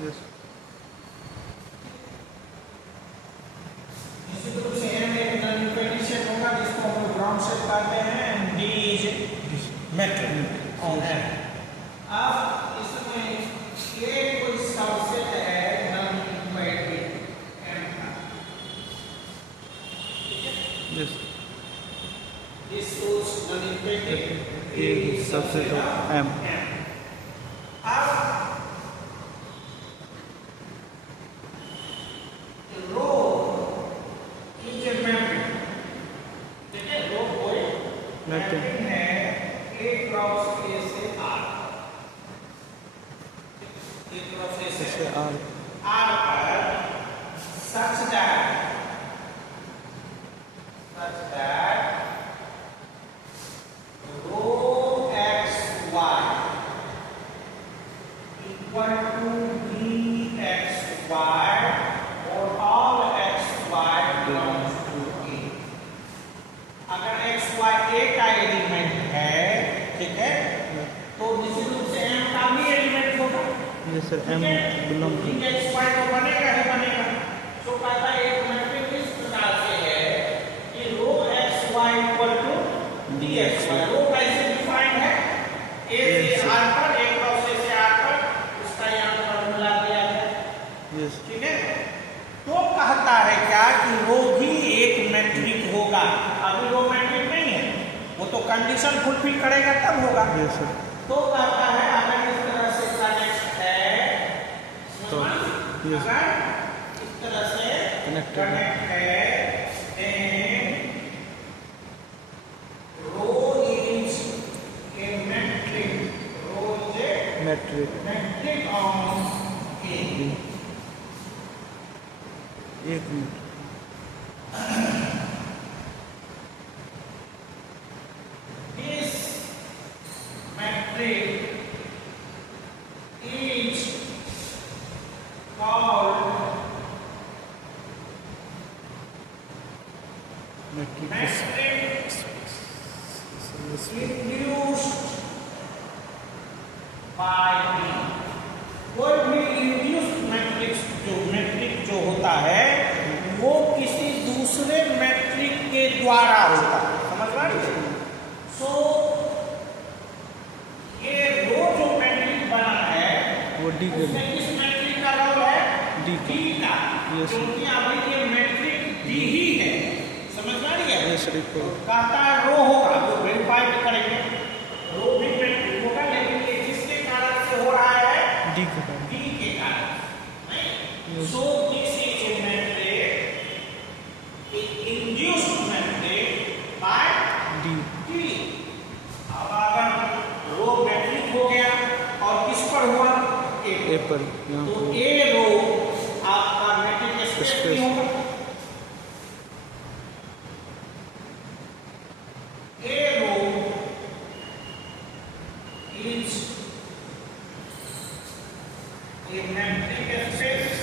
Yes निश्चित रूप से M एक नॉन यूनिटरी सेट होगा जिसको हम लोग ग्राउंड सेट कहते हैं and D is metric on M। अब इसमें A कोई सबसेट है नॉन यूनिटरी M का, yes this shows non unitary a subset of M. अब रो इज ए मैट्रिक्स, ठीक है, रो कोई मैट्रिक्स है A क्रॉस A से R, A क्रॉस A से आर R पर such that rho x y equal to dx y or all x y belongs to A। अगर x y A का element है, ठीक है, तो निश्चित रूप से M का भी एलिमेंट होगा। Yes sir M belong to dx y तो बनेगा ही बनेगा। तो कहता है एक मैट्रिक्स इस प्रकार से है कि rho x y equal to dx y। Rho कैसे डिफाइंड है? A से R पर, A क्रॉस A से R पर, उसका यहाँ फॉर्मूला दिया है, यस ठीक है। तो कहता है क्या कि रो भी एक मैट्रिक होगा। अभी रो मैट्रिक नहीं है, वो तो कंडीशन फुलफिल करेगा तब होगा। यस सर तो कहता है अगर इस तरह से कनेक्ट है, तो यस अगर इस तरह से कनेक्टेड है कनेक्ट है, then rho is a metric, rho is a metric metric on A। एक मिनट This metric is called metric metric induced by B। कोई भी induced मैट्रिक जो होता है वो किसी दूसरे मैट्रिक के द्वारा होता है, समझ में आ रही है? सो ये रो जो मैट्रिक बना है वो डी के उसमें किस मैट्रिक का रोल है? डी D का, यस क्योंकि अभी ये मैट्रिक D ही है, समझ में आ रही है? यस सर इक्वल कहता है रो होगा, तो वेरीफाई करेंगे, रो भी मैट्रिक होगा, लेकिन ये किसके कारण से हो रहा है? डी के कारण D के कारण। Yes So this is a metric, induced metric by D D। अब अगर रो मैट्रिक हो गया और किस पर हुआ? A ए पर यहाँ तो पर A रो आपका मैट्रिक स्पेस भी स्पेस होगा। A rho is a metric space।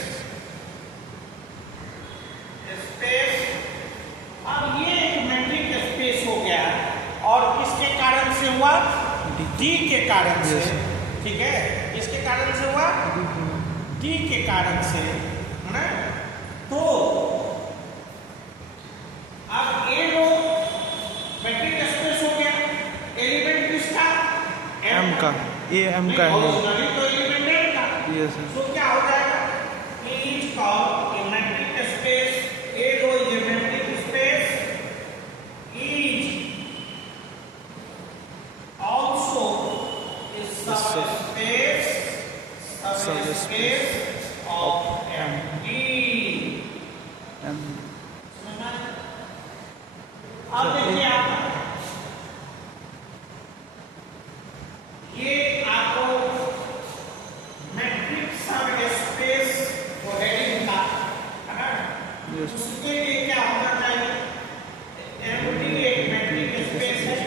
अब ये एक मैट्रिक स्पेस हो गया और किसके कारण से हुआ? D के कारण से, ठीक है, किसके कारण से हुआ? D के कारण से, है ना? तो अब A रो मैट्रिक स्पेस हो गया, एलिमेंट किसका? एम का ए एम का है ओरिजिनली तो एलिमेंट M का। यस सर तो क्या हो जाएगा? A is called a metric space, A rho is a metric space, is also a subspace of M। M अब देखिए आप, ये आपको मैट्रिक सब स्पेस को हेडिंग था, है ना? यस उसके लिए क्या होना चाहिए? एमटी एक मैट्रिक स्पेस है,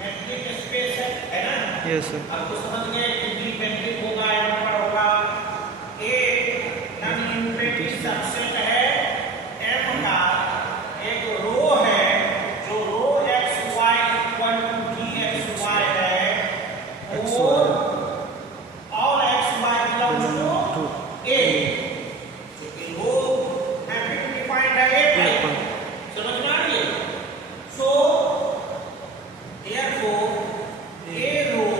मैट्रिक स्पेस है ना? यस सर अब तो समझ गए कि डी मैट्रिक होगा, एम पर होगा। ए नॉन यूनिटरी सबसेट है एम का, एक रो है जो rho x Y equal to D x y है, एक्स और all x y belongs to therefore a row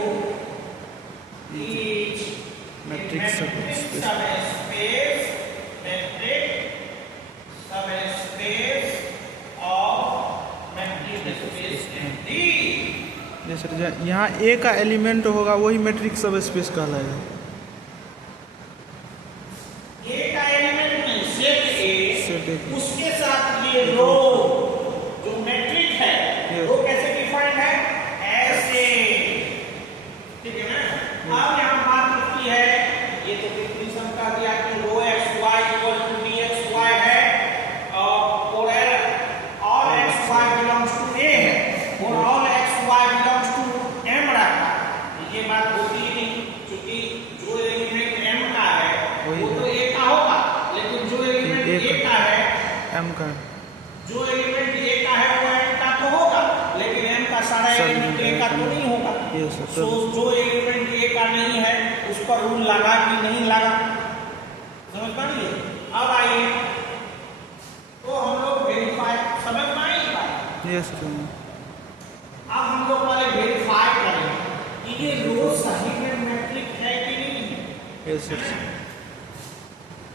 is Metric subspace. subspace of metric space MD। जैसे यहाँ ए का एलिमेंट होगा वही मैट्रिक सब स्पेस कहलाएगा। ए का एलिमेंट नहीं, सेट सेट ए, ए। उसके साथ ये रो जो मैट्रिक है वो कैसे डिफाइंड है, ऐसे, ठीक है ना। अब यहाँ बात होती है, ये तो डिफिनेशन का दिया कि rho x Y equal to D x y है और all x y belongs to A है और all x y belongs to M रखा। ये बात होती ही नहीं, क्योंकि जो एलिमेंट एम का है वो तो ए का होगा, लेकिन जो एलिमेंट ए का है एम का, जो एलिमेंट ए का है वो एम का तो होगा, लेकिन एम का सारा एलिमेंट ए का तो नहीं होगा। तो जो एलिमेंट ए का नहीं है उस पर रूल लगा कि नहीं लगा, समझ पा रही है। अब आइए तो हम लोग वेरीफाई, समझ में आई बात। यस अब हम लोग पहले वेरीफाई करें कि ये रो सही में मैट्रिक है कि नहीं है। Yes sir.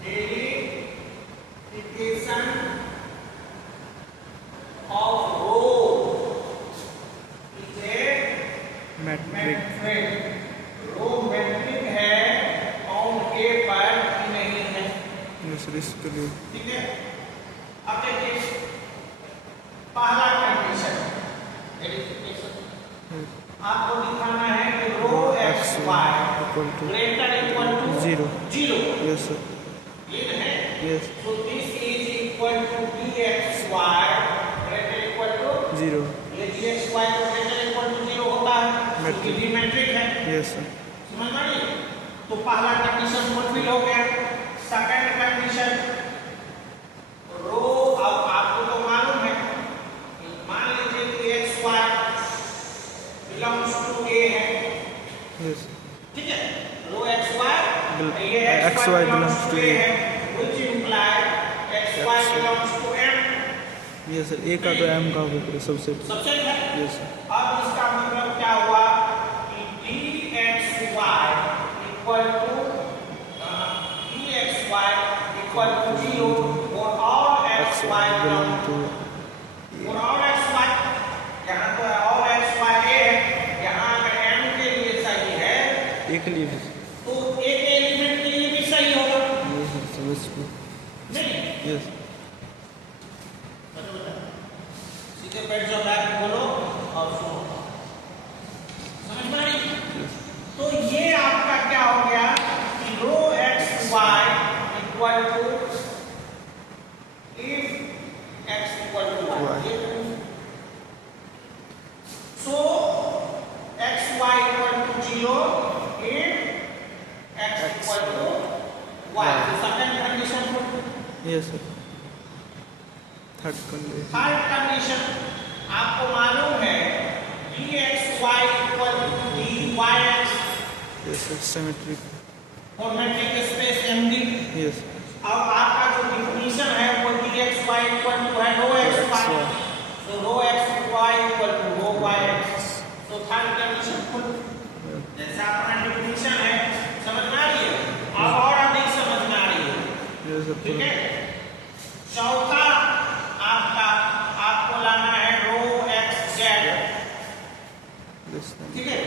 Verification of rho is a metric. Rho metric है ऑन के पर कि नहीं है। यस सर, इसके लिए ठीक है। अब देखिए पहला कंडीशन वेरिफिकेशन, आपको दिखाना है कि rho x Y equal to greater equal to 0। 0। Yes sir. ये है। Yes. So this is equal to dxy greater equal to 0। ये dxy को greater equal to 0 होता है, क्योंकि ये मैट्रिक है। Yes sir. समझ में आई? तो पहला कंडीशन फुलफिल हो गया। सेकंड कंडीशन, रो, अब आपको तो मालूम है, मान लीजिए कि xy बिलोंग्स टू a है, यस। ठीक है। रो xy ये XY belongs to A है, which imply xy belongs to m। Yes sir, A का तो एम का होगा सबसेट। सबसेट है। Yes sir. अब इसका मतलब क्या हुआ कि dxy equal to dxy equal to 0 और all xy belong to और all xy, यहाँ तो all xy है, यहाँ अगर m के लिए सही है ए के लिए भी। तो एक एलिमेंट के लिए भी सही होगा, यस सर, समझ गए। नहीं? यस। सीधे बैठ जाओ, बैठ बोलो और सुनो, समझ में आई? तो ये आपका क्या हो गया कि rho x Y equal to if x equal to y, so x Y equal to 0 if x equal to y. Second condition, yes sir. Third condition. Third condition आपको मालूम है dxy equal to dyx yes sir, symmetric. और metric space MD। Yes. अब आपका जो definition है वो dxy equal to है रो xy, तो rho xy equal to rho yx। तो थर्ड कंडीशन फुल, जैसा अपना डिफिनेशन है, समझ में आ रही है? अब और अधिक समझ में आ रही है, यस सर। ठीक है। चौथा आपको लाना है रो एक्स जेड, ठीक है।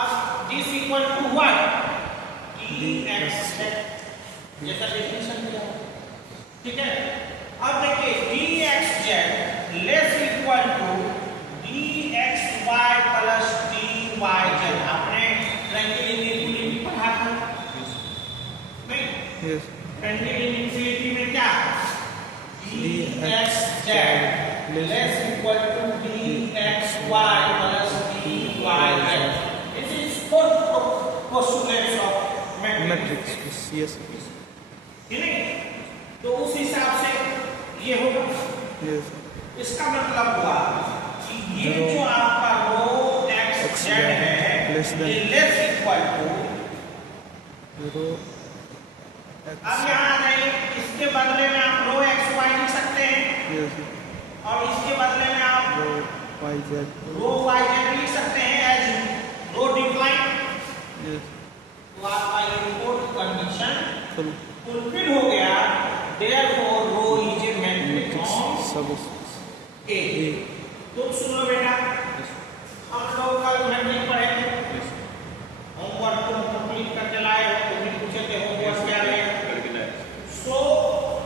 अब this equal to what, D X Z, जैसा डेफिनेशन दिया, ठीक है। अब देखिए D X Z less equal to D x Y plus D Y Z. आपने ट्रायंगल इनइक्वालिटी पढ़ा था नहीं? यस। ट्रायंगल इनइक्वालिटी में क्या, dxz less equal to dxy plus dyz। This is fourth postulate of matrix, yes. ठीक है। तो उस हिसाब से ये होगा। यस। इसका मतलब हुआ कि ये जो आपका रो xz है ये लेस इक्वल टू, अब यहाँ आ जाइए, इसके बदले में आप रो एक्स वाई लिख सकते हैं, यस। और इसके बदले में आप वाई जेड रो वाई जेड लिख सकते हैं एज रो डिफाइन। यस तो आपका इनपुट कंडीशन फुल फुलफिल हो गया, therefore rho is a matrix of sub A. तो सुनो बेटा, हम लोग कल मैट्रिक्स पढ़े थे, होमवर्क तुम कंप्लीट करके लाए हो, तुम भी पूछे थे होमवर्क क्या है। सो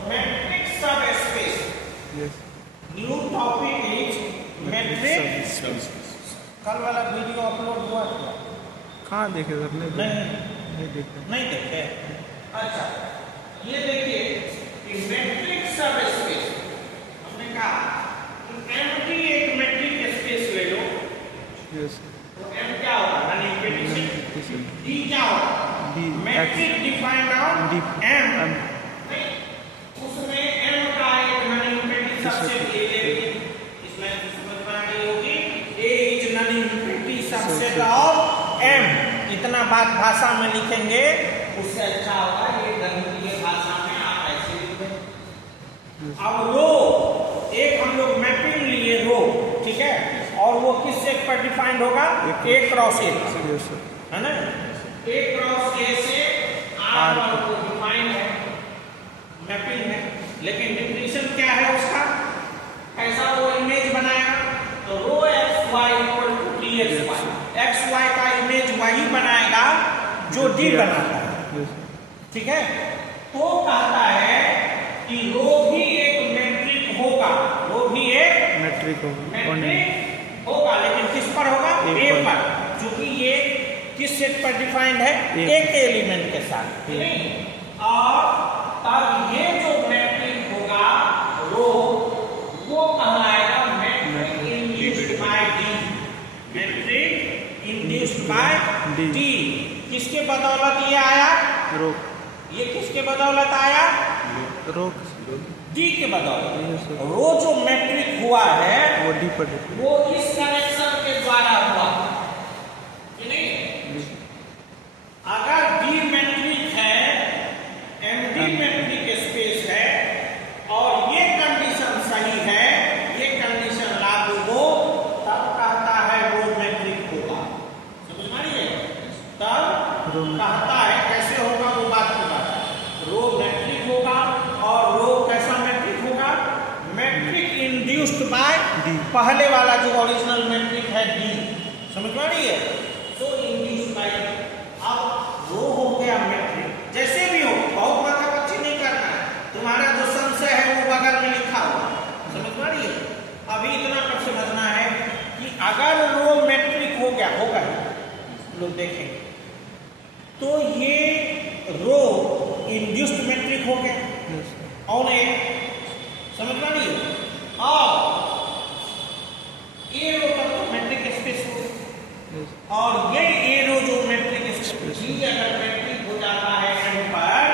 मैट्रिक्स सब space, yes new topic is matrix. कल वाला वीडियो अपलोड हुआ था? कहाँ देखे सर? नहीं देखे। नहीं देखे। अच्छा, ये देखिए कि मैट्रिक्स सब स्पेस, हमने कहा कि एम्प्टी एक मैट्रिक स्पेस ले लो। यस तो M क्या होगा? Non implicit. D क्या होगा? D matrix defined on D M। M उसमें M का एक नॉन इम्प्लीसिट सबसेट ले लेंगे। इसमें समझ में आ गई होगी, A is non implicit subset of M। इतना बात भाषा में लिखेंगे उससे अच्छा होगा, ये गणितीय भाषा में आप ऐसे लिखें। अब रो, एक हम लोग मैपिंग लिए रो, ठीक है, और वो किस सेट पर डिफाइंड होगा? A cross A, yes sir है ना? A क्रॉस A से R पर वो डिफाइंड है, मैपिंग है। लेकिन डिफिनेशन क्या है उसका? कैसा वो इमेज बनाएगा? तो rho x Y equal to D x y, x y का इमेज वही बनाएगा जो डी बनाता है, यस ठीक है। तो कहता है कि रो भी एक मैट्रिक होगा, रो भी एक मैट्रिक होगा मैट्रिक होगा, लेकिन किस पर होगा? ए पर, क्योंकि ये किस सेट पर डिफाइंड है? एक एलिमेंट के साथ, नहीं? और तब ये जो मैट्रिक होगा रो, वो कहलाएगा metric induced by D, metric induced by D. किसके बदौलत ये आया? रो ये किसके बदौलत आया? रो डी के बदौलत। यस सर रो जो मैट्रिक हुआ है वो डी पर डिफाइन वो इस कनेक्शन के द्वारा हुआ, कि नहीं? अगर डी मैट्रिक है, एमडी मैट्रिक स्पेस है, और ये कंडीशन सही है, ये कंडीशन लागू हो, तब कहता है रो मैट्रिक होगा। समझ मानिए, तब रो कहता है कैसे होगा वो बात की बात है। रो मैट्रिक होगा, और रो कैसा मैट्रिक होगा? Metric induced by D. पहले वाला जो ओरिजिनल मैट्रिक है डी, समझ में आ रही है? तो इंड्यूस्ड बाय, अब रो हो गया मैट्रिक। जैसे भी हो, बहुत माथा पच्ची नहीं करना है, तुम्हारा जो संशय है वो बगल में लिखा हुआ, समझ में आ रही है? अभी इतना पर समझना है कि अगर रो मैट्रिक हो गया, होगा लोग देखेंगे, तो ये रो इंड्यूस्ड मैट्रिक हो गया, यस और एक समझ में नहीं? और ए रो का तो मैट्रिक स्पेस हो, यस और ये ए रो जो मैट्रिक स्पेस ही अगर मैट्रिक हो जाता है एम पर,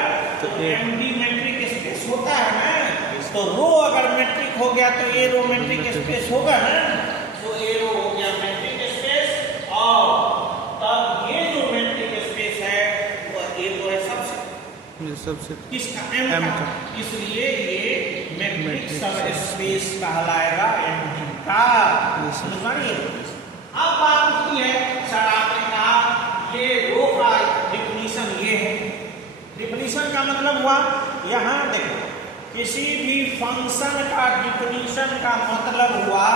तो एम डी मैट्रिक स्पेस होता है ना। तो रो अगर मैट्रिक हो गया तो ए रो मैट्रिक स्पेस होगा ना। तो ए रो हो गया मैट्रिक स्पेस, और तब ये जो मैट्रिक स्पेस है वो ए रो है सबसे, ये सबसे किसका? M एम का। का। इसलिए ये मैट्रिक सब स्पेस कहलाएगा एम डी का। समझ में आ रही है? अब बात उठती है, सर आपने कहा ये रो का डिफिनीशन ये है। डिफिनीशन का मतलब हुआ, यहाँ देखो, किसी भी फंक्शन का डिफिनीशन का मतलब हुआ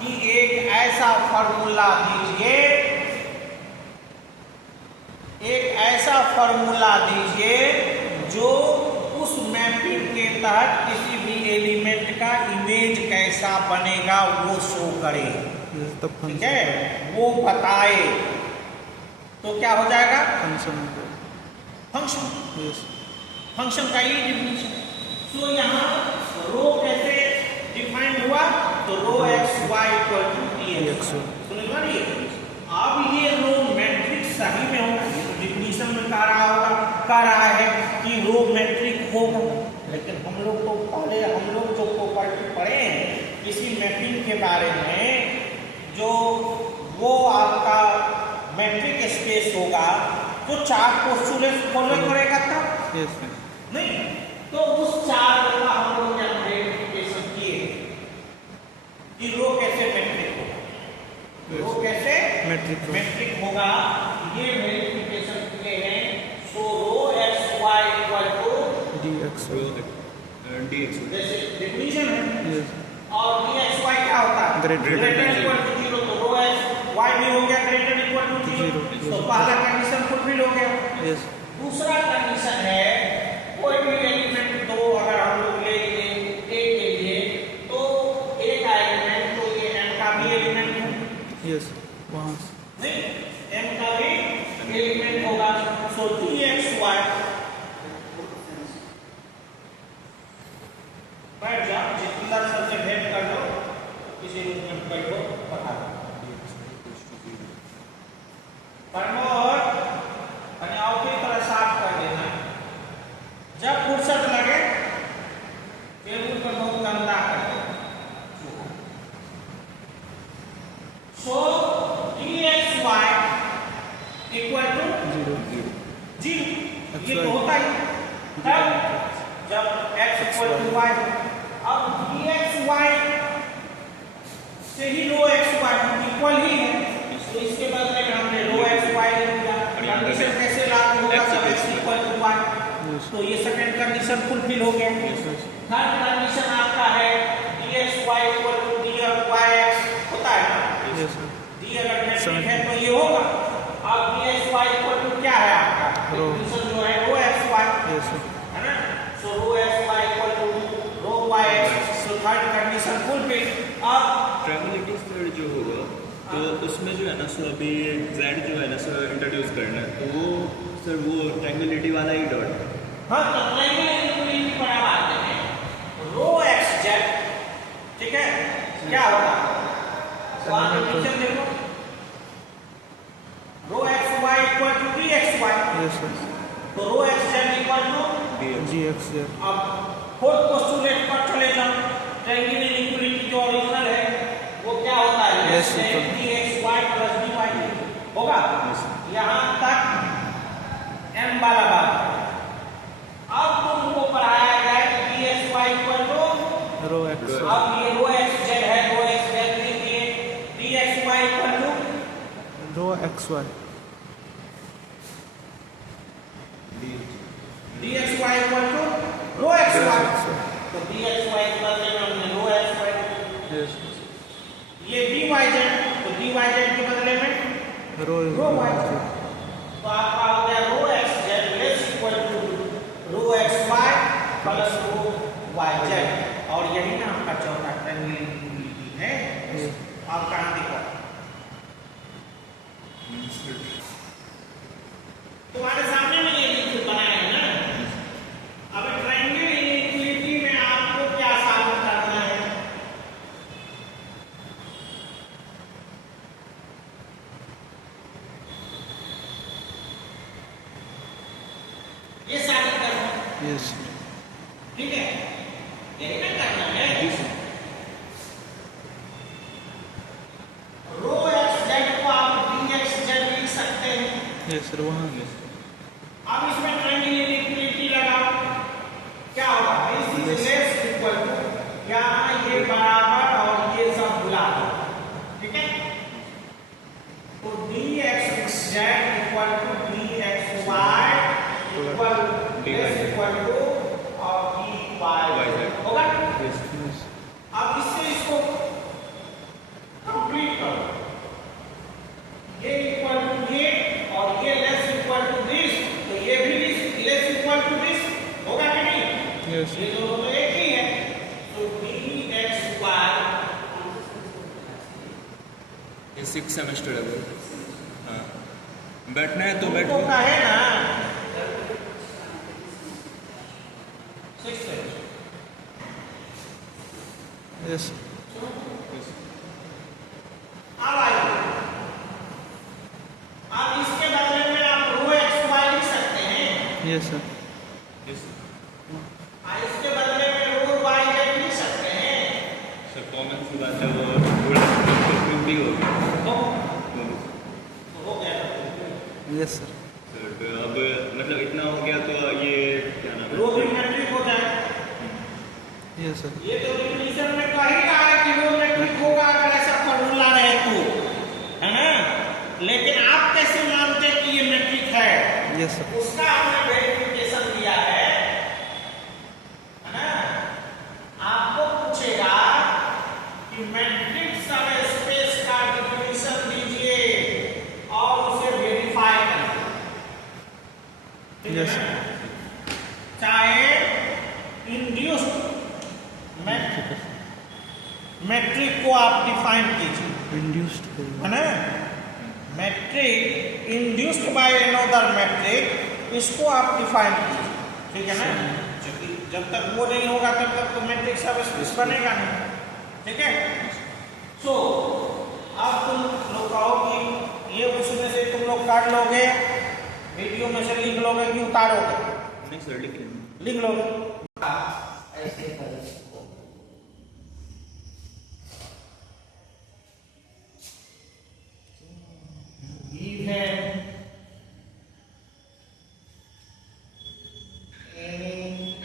कि एक ऐसा फॉर्मूला दीजिए, एक ऐसा फॉर्मूला दीजिए जो उस मैपिंग के तहत किसी भी एलिमेंट का इमेज कैसा बनेगा वो शो करे, ठीक है, वो बताए। तो क्या हो जाएगा? Function function. यस फंक्शन का ये डिफिनीशन। तो यहाँ रो कैसे डिफाइंड हुआ? तो rho x Y equal to t x. समझ में आ रही है? अब ये रो मैट्रिक्स सही में होगा, ये तो डिफिनीशन में कह रहा होगा, कह रहा है कि रो मैट्रिक होगा। लेकिन हम लोग तो पहले, हम लोग जो प्रॉपर्टी पढ़े हैं किसी मैपिंग के बारे में, जो वो आपका मैट्रिक स्पेस होगा तो चार पोस्टुलेट फॉलो करेगा तब, यस नहीं? तो उस चार का हम लोग क्या आइडेंटिफिकेशन किए कि रो कैसे मैट्रिक मेट्रिक होगा, ये वेरिफिकेशन किए हैं। So rho x Y equal to dx जैसे डेफिनेशन है, yes और डी एक्स वाई क्या होता है? Greater than equal to zero. तो रो एक्स वाई भी हो गया ग्रेटर इक्वल टू जीरो। तो पहला कंडीशन फुलफिल हो गया। yes दूसरा कंडीशन है, कोई भी एलिमेंट दो अगर हम लोग ले लें ए के लिए, तो ए का एलिमेंट तो ये एम का भी एलिमेंट है, yes वहाँ नहीं एम का भी एलिमेंट होगा। सो डी एक्स वाई बैठ जा, जितना सबसे भेंट कर लो, किसी रूम में बैठो, पढ़ा प्रमोद और की तरह साफ कर देना। जब फुर्सत लगे टेबल पर बहुत गंदा कर देना। So d x Y equal to 0। ये तो होता ही तब जब x इक्वल टू वाई। अब डी एक्स वाई से ही रो एक्स वाई इक्वल ही है, तो इसके बदले में हमने रो एक्स वाई लिख दिया। कंडीशन कैसे लागू होगा जब x इक्वल टू वाई? तो ये सेकंड कंडीशन फुलफिल हो गया। थर्ड कंडीशन आपका है D x Y equal to D Y X होता है ना, डी अगर मेट्रिक है तो ये होगा। अब D x Y equal to क्या है आपका कंडीशन जो है रो एक्स वाई है ना। So rho x Y equal to rho y x. So third condition fulfil. अब ट्रायंगुलरिटी थर्ड जो होगा तो उसमें जो है ना सो अभी z जो है ना सो इंट्रोड्यूस करना है, तो वो सर वो ट्रायंगुलरिटी वाला ही डॉट है। हाँ, तो ट्रायंगुलरिटी पर हम आते हैं। रो एक्स जेड ठीक है, क्या होगा? कंडीशन देखो, rho x Y equal to D x y. तो rho x Z equal to gx अब फोर्थ पोस्टुलेट पर चले जाओ। ट्रायंगुलर इक्विलिटी जो ओरिजिनल है वो क्या होता है? Yes, dxy plus dy होगा। यहाँ तक m वाला बात। अब तुमको पढ़ाया गया कि dxy equal to rho x अब ये रो x z है, रो x z लिखिए। dxy equal to rho xy dxy equal to rho xy। तो dxy के बदले में हमने रो xy, yes ये dyz तो dyz के बदले में रो रो y। तो आपका हो गया rho xz less equal to rho xy plus rho yz। और यही ना आपका चौथा ट्रायंगुलर इक्विलिटी है। आप कहाँ देखो तुम्हारे सामने में ये लिख बनाया है ना। अब ट्रायंगुलर इक्विलिटी में आपको क्या साबित करना है? ये साबित करना है, yes ठीक है? यही ना करना है। रो एक्स जेड को आप डी एक्स जेड लिख सकते हैं। yes सर वहाँ अब इसमें ट्रायंगुलर इक्विलिटी लगाओ, क्या होगा? This is less equal to, यहाँ ये बराबर और ये सब भुला दो, ठीक है? तो D X Z equal to D x Y equal less equal to और डी वाई होगा। अब इससे इसको कंप्लीट करो, ये इक्वल टू ये और ये लेस इक्वल टू दिस, तो ये भी लेस इक्वल टू दिस होगा कि नहीं? yes ये दोनों तो एक ही है। तो डी एक्स वाई ये 6 सेमेस्टर है वो। हाँ, बैठना है तो बैठो। तो है ना 6 है। yes अब आइए, अब इसके बदले में आप रो एक्स वाई लिख सकते हैं। yes सर इसके बदले में रो वाई जेड लिख सकते हैं। सर कॉमन सी बात है वो थोड़ा प्रूफ भी हो गया। तो हो गया। yes सर सर अब मतलब इतना हो गया तो ये क्या नाम रो है? भी मैट्रिक हो जाए। yes सर ये तो डिफिनेशन में कह ही रहा है कि रो मैट्रिक होगा अगर ऐसा फॉर्मूला रहे तो, है ना? लेकिन आप कैसे मानते हैं कि ये मैट्रिक है? Yes sir. उसका हमने वेरिफिकेशन दिया है ना। आपको पूछेगा कि मैट्रिक्स सब स्पेस का डिफिनेशन दीजिए और उसे वेरीफाई करिए। ठीक है यस ना? चाहे इंड्यूस्ड मैट्रिक को आप डिफाइन कीजिए, इंड्यूस्ड है ना। Metric induced by another metric, इसको आप डिफाइन कीजिए, ठीक है ना। जब तक वो नहीं होगा तब तक तो मैट्रिक सब स्पेस बनेगा नहीं, ठीक है। सो अब तुम लोग कहो कि ये उसमें से तुम लोग काट लोगे, वीडियो में से लिख लोगे कि उतारोगे? नहीं सर, लिख लेंगे। लिख लोगे। ऐसे करें given any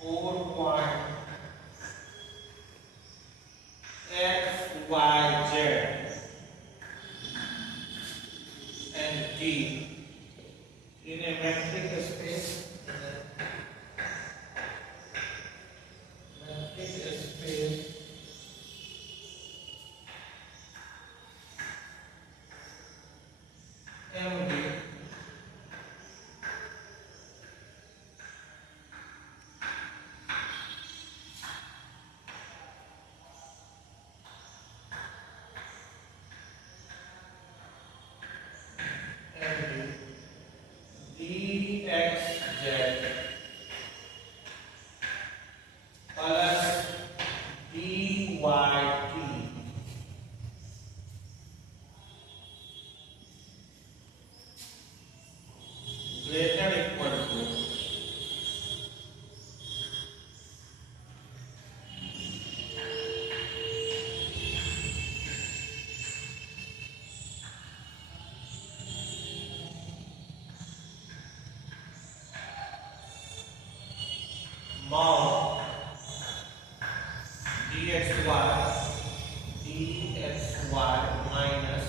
4 point x, y, z and t in a metric space. Metric space MD dxz plus dyt greater equal to mod dxy minus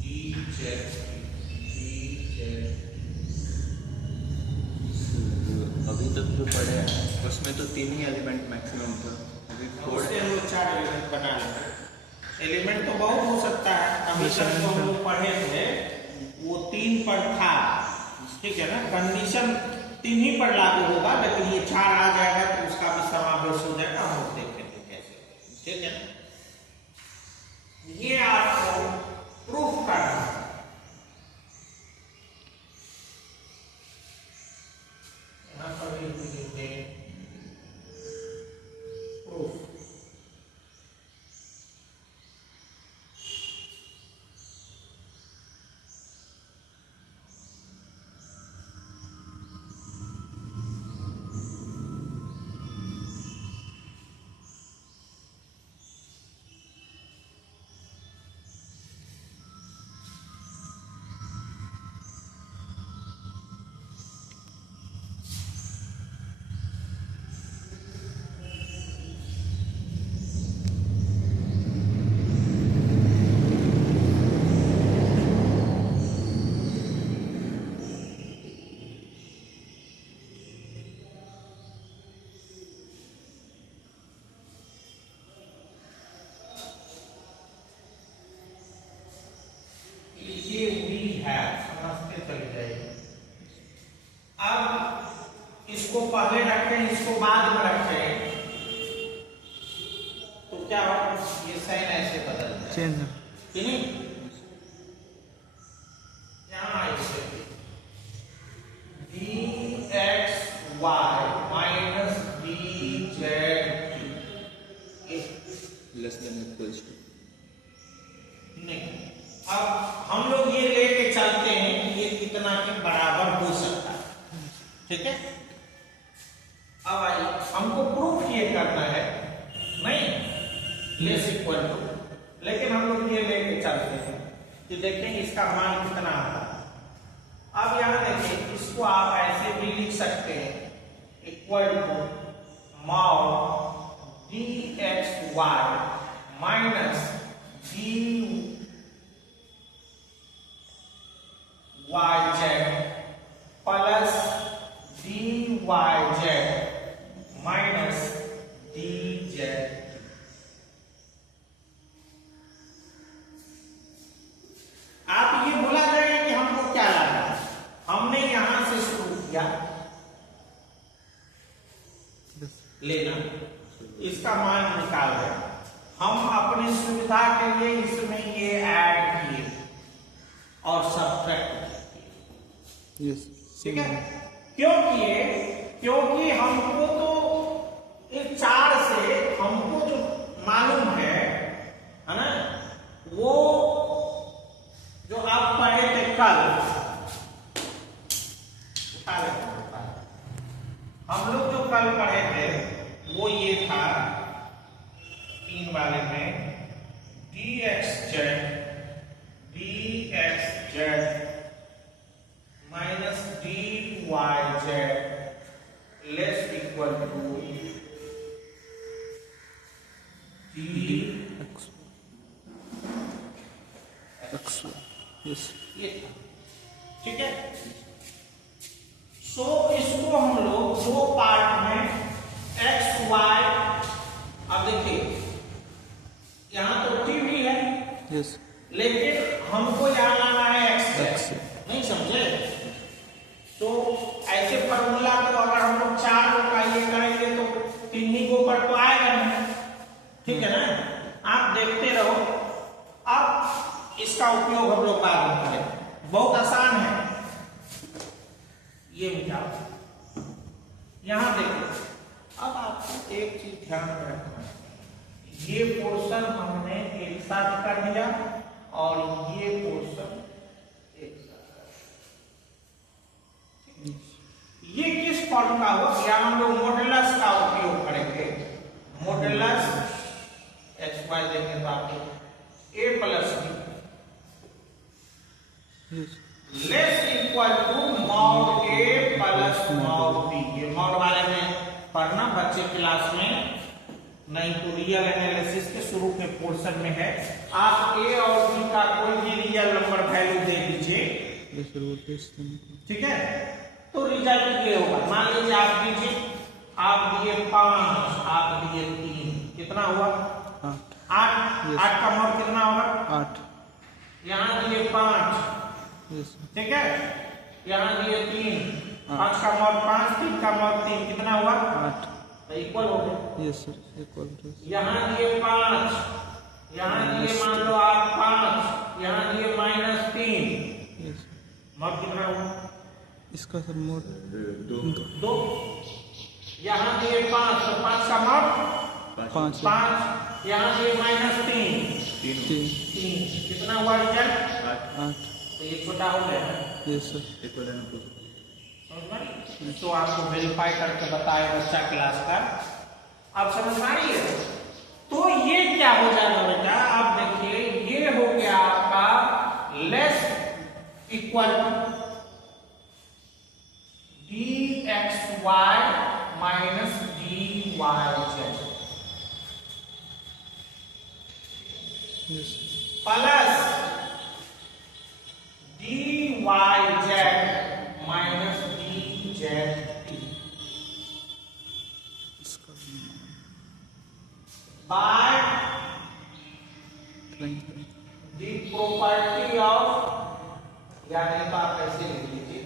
dz अभी तक जो पढ़े हैं उसमें तो 3 ही एलिमेंट मैक्सिमम था, अभी 4 उससे हम लोग 4 एलिमेंट बना लेंगे। एलिमेंट तो बहुत हो सकता है, अभी तक जो हम लोग पढ़े थे वो 3 पर था, ठीक है ना। कंडीशन 3 ही पर लागू होगा, लेकिन ये 4 आ जाएगा तो उसका भी समावेश हो जाएगा, हम लोग देखेंगे कैसे, ठीक है ना। ये आपको प्रूफ करना है। यहाँ पर भी लिखते हैं प्रूफ। ये भी है, समझते चले जाइए। अब इसको पहले रखें, इसको बाद में रखें तो क्या होगा, ये साइन ऐसे बदल जाए, चेंज कि नहीं। यहाँ ऐसे dxy minus dz less than equals to नहीं। अब हम लोग ये लेके चलते हैं कि ये कितना के बराबर हो सकता है, ठीक है। अब आइए, हमको प्रूफ ये करना है, नहीं लेस इक्वल टू, लेकिन हम लोग ये लेके चलते हैं कि देखें इसका मान कितना आता है। अब यहाँ देखिए, इसको आप ऐसे भी लिख सकते हैं, equal to mod dxy Y minus D Y Z plus D Y Z minus D Z. आप ये बोला जाएगा कि हमको क्या लगा, हमने यहां से शुरू किया लेना, इसका मान निकाल रहे, हम अपनी सुविधा के लिए इसमें ये ऐड किए और सब्ट्रैक्ट किए। ठीक है, क्यों किए? क्योंकि हमको तो इस 4 से हमको जो मालूम है ना, वो जो आप पढ़े थे कल, हम लोग जो कल पढ़े थे वो ये था 3 वाले में dx z minus dy z less equal to dx yes, ये था। ठीक है, सो इसको हम लोग 2 पार्ट में x y, अब देखिए यहां तो t भी है यस, लेकिन हमको यहां लाना है x, नहीं समझे? तो ऐसे फॉर्मूला को अगर हम लोग 4 का ये करेंगे तो 3 ही को पर तो आएगा नहीं। ठीक है ना, आप देखते रहो, अब इसका उपयोग हम लोग बाद में करें, बहुत आसान है। ये मिटाओ, यहां देखो, अब आपको एक चीज ध्यान में रखना, ये पोर्शन हमने एक साथ कर दिया और ये पोर्शन एक साथ कर दिया। ये किस फॉर्म का हुआ? या हम लोग मॉडुलस का उपयोग करेंगे, मॉडुलस एक्स वाई देंगे तो आपको a plus B less equal to mod a plus mod b। ये मॉड वाले में पढ़ना बच्चे क्लास में, नहीं तो रियल एनालिसिस के शुरू के पोर्शन में है। आप a और b का कोई भी रियल नंबर वैल्यू दे दीजिए, ठीक है, तो रिजल्ट ये होगा। मान लीजिए आप दीजिए, आप दिए 5, आप दिए 3, कितना हुआ? 8। 8 का मॉड कितना होगा? 8। यहाँ दिए 5, ठीक है, यहाँ दिए 3, 5 का मॉड 5, 3 का मॉड 3, कितना हुआ? 8। तो इक्वल हो गया। Yes sir, equal to. यहाँ दिए 5, यहाँ दिए मान लो आप 5, यहाँ दिए -3, यस, मॉड कितना हुआ? इसका सर मोड 2। यहाँ दिए 5, तो 5 का मॉड 5, यहाँ दिए -3, 3, कितना हुआ रिजल्ट? 8। तो ये छोटा हो गया। यस सर, तो आपको वेरीफाई करके बताए बच्चा क्लास का, आप समझ में आई है? तो ये क्या हो जाएगा बेटा, आप देखिए, ये हो गया आपका less equal dxy minus dyz plus dyz minus dzt by the property of, यानी तो आप ऐसे लिख लीजिए,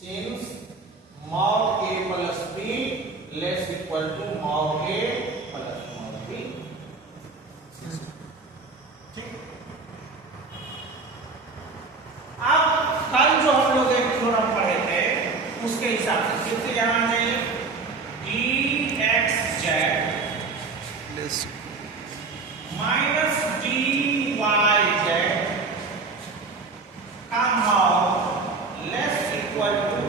since mod a plus b less equal to mod a plus mod b। ठीक, अब कल जो हम लोग एक थ्योरम पढ़े थे उसके हिसाब से कितने जाना चाहिए? dxz माइनस dyz का mod less equal to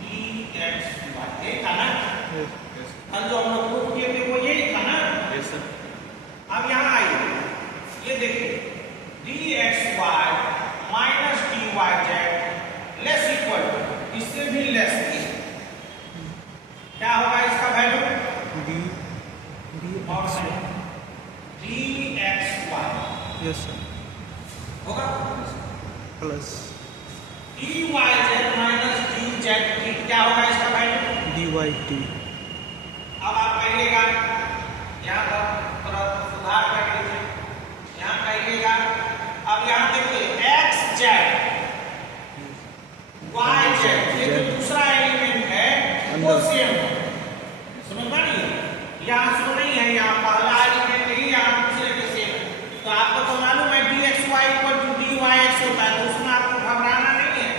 dxy। ये था ना, कल जो हम लोग प्रूव किए थे वो यही था ना? Yes sir. अब यहाँ आइए, ये देखिए, dxy minus dyz less equal to, इससे भी लेस, क्या होगा इसका वैल्यू? यस सर होगा plus dy z minus dz t क्या होगा इसका वैल्यू डी वाई टी। अब आप कहिएगा यहाँ पर थोड़ा सुधार कर लीजिए यहाँ कहिएगा अब यहाँ देखिए x z y z ये जो दूसरा एलिमेंट है वो सेम है समझ पा रही है यहाँ से नहीं है यहाँ पहला एलिमेंट ही यहाँ दूसरे के सेम है तो आपको तो मालूम है dxy इक्वल टू dyx होता है तो उसमें आपको घबराना नहीं है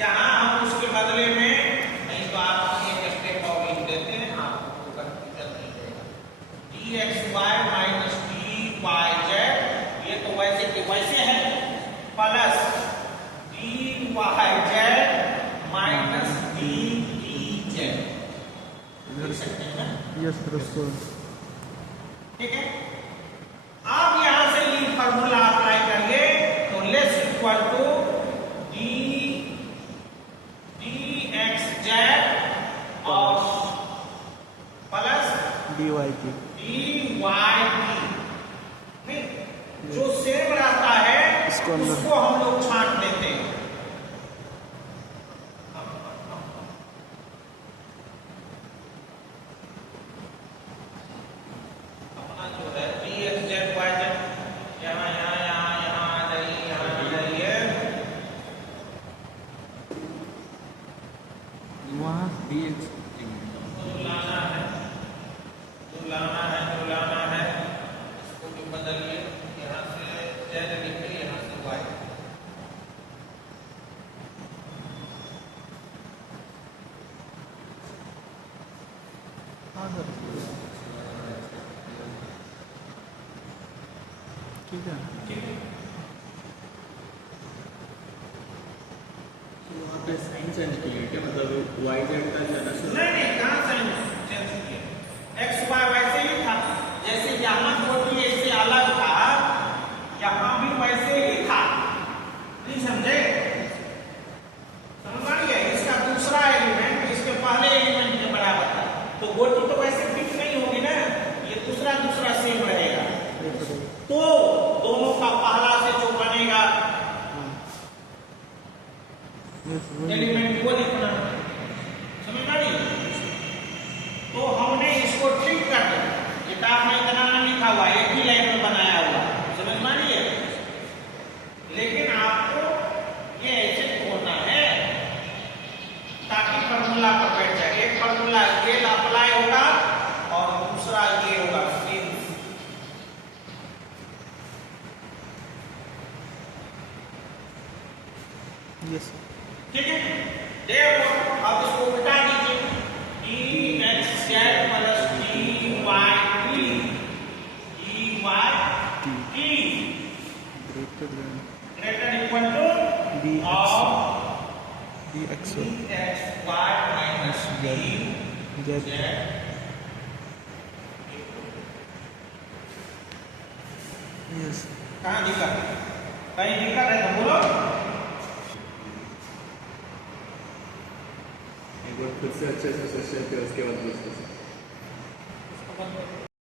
यहाँ हम उसके बदले में नहीं तो आप एक स्टेप और लिख देते हैं आपको कंफ्यूजन नहीं रहेगा dxy माइनस dyz ये तो वैसे के वैसे है प्लस dyz माइनस ddz लिख सकते हैं ना यस सर उसको ठीक है आप यहां से ये फार्मूला अप्लाई करिए तो लेस इक्वल टू dxz और plus D Y T. dyt नहीं जो सेम रहता है इसको अंदर- उसको हम लोग छांट लेते हैं अपना जो है dxz yz यहाँ यहाँ यहाँ यहाँ आ जाइए यहाँ आ जाइए वहाँ डी एक्स जो लाना है जो लाना है जो लाना है इसको भी बदलिए यहाँ से z लिखिए यहाँ से y हाँ सर ठीक है ठीक है वहाँ पे साइन चेंज किया क्या मतलब वाई जेड का जो है ना सर नहीं नहीं कहाँ साइन चेंज किया एक्स वाई वैसे ही था जैसे यहाँ कोटी इससे अलग था यहाँ भी वैसे ही था नहीं समझे समझ आ गया इसका दूसरा एलिमेंट इसके पहले एलिमेंट के बराबर था तो गोटी तो वैसे फिक्स नहीं होगी ना ये दूसरा दूसरा सेम रहेगा तो दोनों का पहला से जो बनेगा यस वही एलिमेंट वो लिखना समझ में आई तो हमने इसको ठीक कर दिया किताब में इतना ना लिखा हुआ एक ही लाइन में बनाया हुआ समझ में आई है लेकिन आपको ये ऐसे होना है ताकि फार्मूला पर बैठ जाए एक फार्मूला ये अप्लाई होगा और दूसरा ये होगा यस ठीक है देखो अब इसको उल्टा दीजिए dxz plus dyt greater than greater equal to D of D X dxy minus Z dz yes कहाँ दिक्कत कहीं दिक्कत है तो बोलो एक बार खुद से अच्छे से सोचते हैं फिर उसके बाद दूसरे से इसको बंद करो।